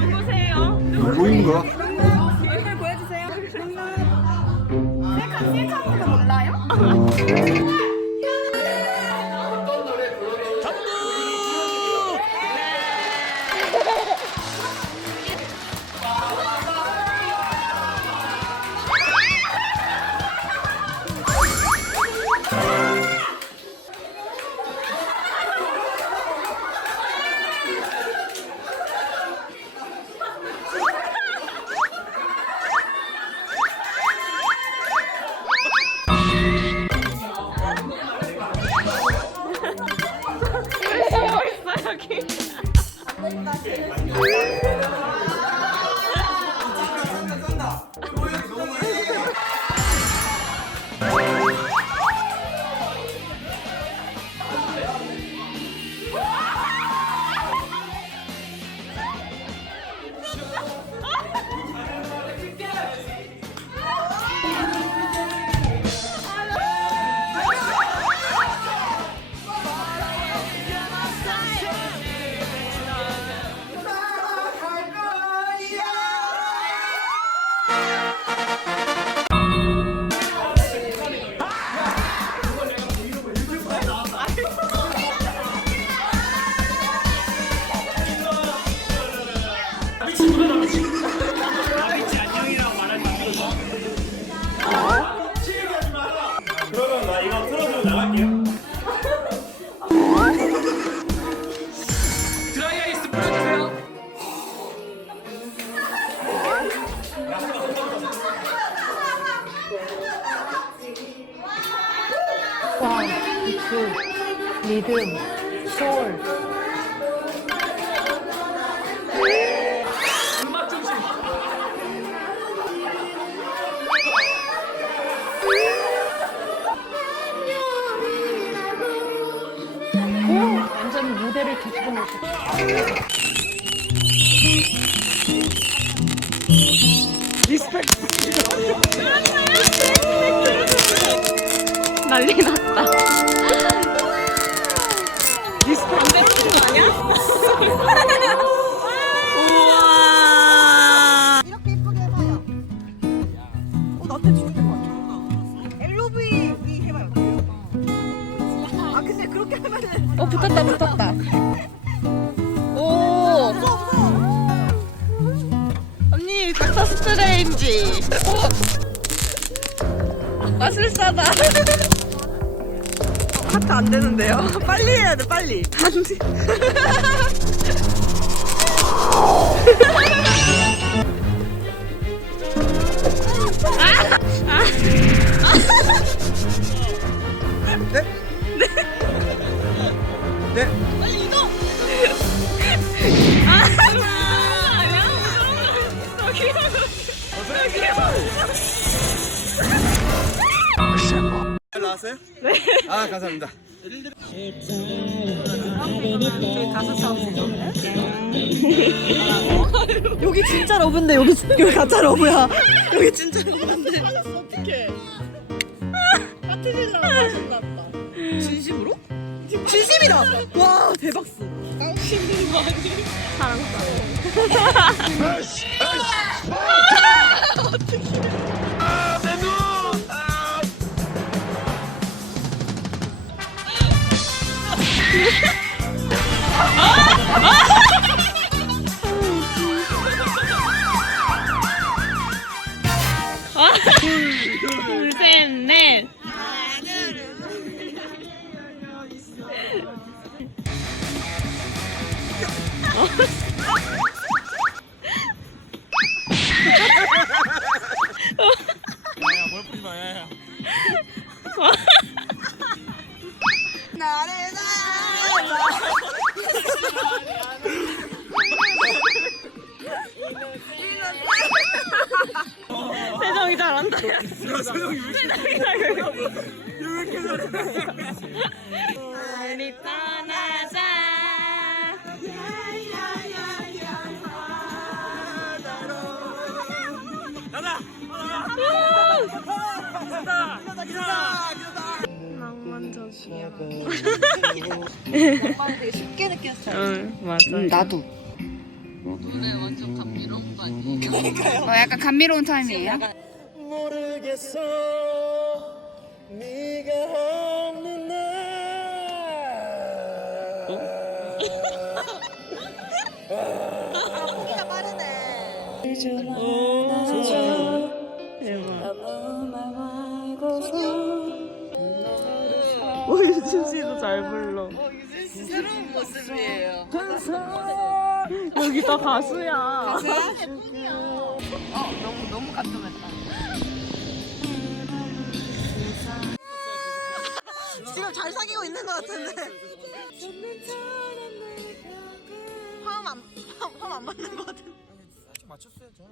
누구세요? 누구인가? 얼굴 보여주세요. 셀카보다 몰라요? 그러면 나 이거 틀어주고 나갈게요. 드라이 아이스 뿌려주세요. 와, 비트, 리듬, 소울. 음악 중심. 완전 무대를 뒤집어 놓으셨어. 난리 났다. 우와. 이렇게 예쁘게 해봐요. 나한테 주는 거 같아. LOV 해봐요. 아 근데 그렇게 하면은 붙었다, 붙었다. 오. 언니, 닥터 스트레인지. 마술사다. 하트 안 되는데요? 빨리 해야 돼, 빨리. 안 돼. 네? 빨리 이동! 잘 나왔어요? 네. 아 감사합니다. 여기 진짜 러브인데 여기 가짜 러브야. 여기 진짜 러브인데. 어떡해. 파티질러 하셨나 보다. 진심으로? 진심이다. 와 대박스. 신경많이 둘, 셋, 넷. 뭘 뿌리지 마. 야야. 나를 세정이 잘한다. 소영이 왜 이렇게 우리 떠나자. 가자. 낭만적이야. 낭만을 되게 쉽게 느끼는 스타일. 응, 맞아. 나도. 오늘 완전 감미로운 거 아니에요? 약간 감미로운 타임이에요. 모르겠어 네가 없는 날 분위기가 빠르네. 오 유진 씨도 잘 불러. 유진 씨 새로운 모습이에요. 여기가 가수야. 너무 감동했다. 지금 잘 사귀고 있는 것 같은데. 화음 안 맞는 것 같은데. 살짝 맞췄어요 저.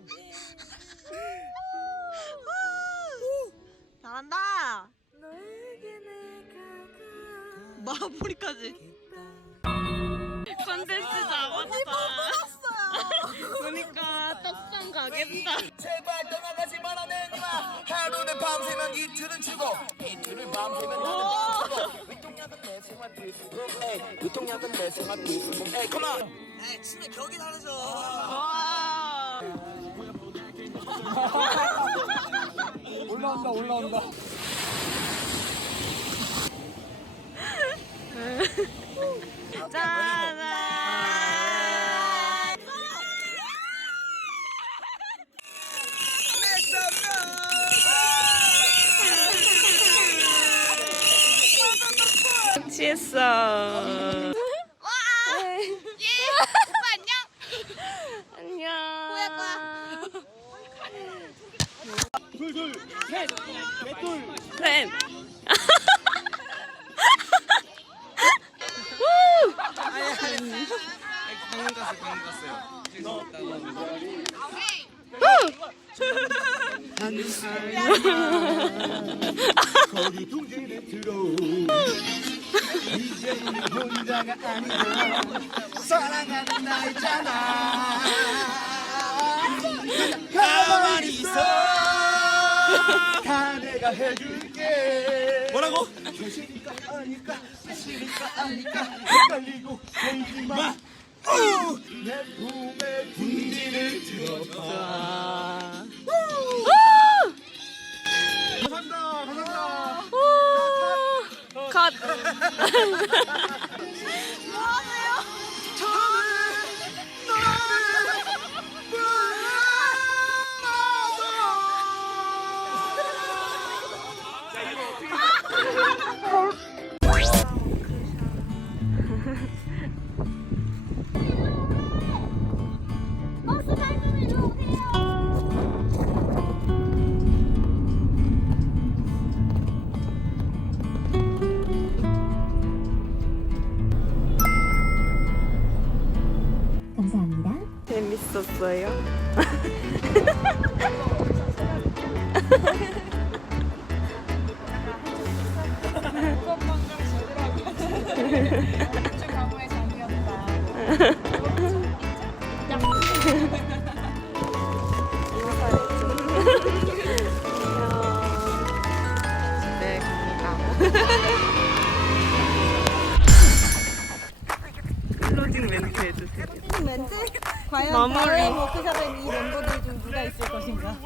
잘한다. 마무리까지. 컨텐츠 잡았다. 그러니까 떡상 가겠다. 제발 떠나가지 말아 내 누나 하루는 밤새면 이틀은 죽어 이틀은 밤새면 나는 죽어 위통약은 내 생활 필수품 위통약은 내 생활 필수품 에이 컴온 에이 춤에 격이 다르죠. 올라온다 짜잔. 취했어. 안녕. 셋. 방금 갔어요 거기 동전에 들어오 이제는 혼자가 아니야 사랑하는 나 있잖아 가만히 있어 다 내가 해줄게 뭐라고? 사실이니까 아니까 사실이니까 아니까 헷갈리고 보이지마 내 품에 군지를 들어봐 감사합니다 컷. 재밌었어요. 음주가무의 장이었다. 네, 갑니다. 클로징 멘트 해주세요. 멘트? 과연 마무리. 다음 워크숍엔 이 멤버들 중 누가 있을 것인가?